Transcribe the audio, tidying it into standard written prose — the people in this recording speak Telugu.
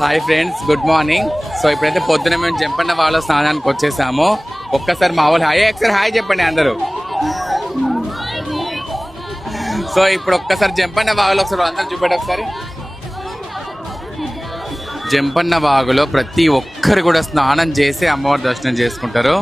Hi friends, good morning. So ఇప్పుడైతే పొద్దున మేము జంపన్న వాళ్ళ స్నానానికి వచ్చేసాము. ఒక్కసారి మా వాళ్ళు హాయ్ ఒకసారి హాయ్ చెప్పండి అందరూ. సో ఇప్పుడు ఒక్కసారి జంపన్న వాగులో ఒకసారి అందరూ చూపెట్టి ఒకసారి. జంపన్న వాగులో ప్రతి ఒక్కరు కూడా స్నానం చేసి అమ్మవారి దర్శనం చేసుకుంటారు.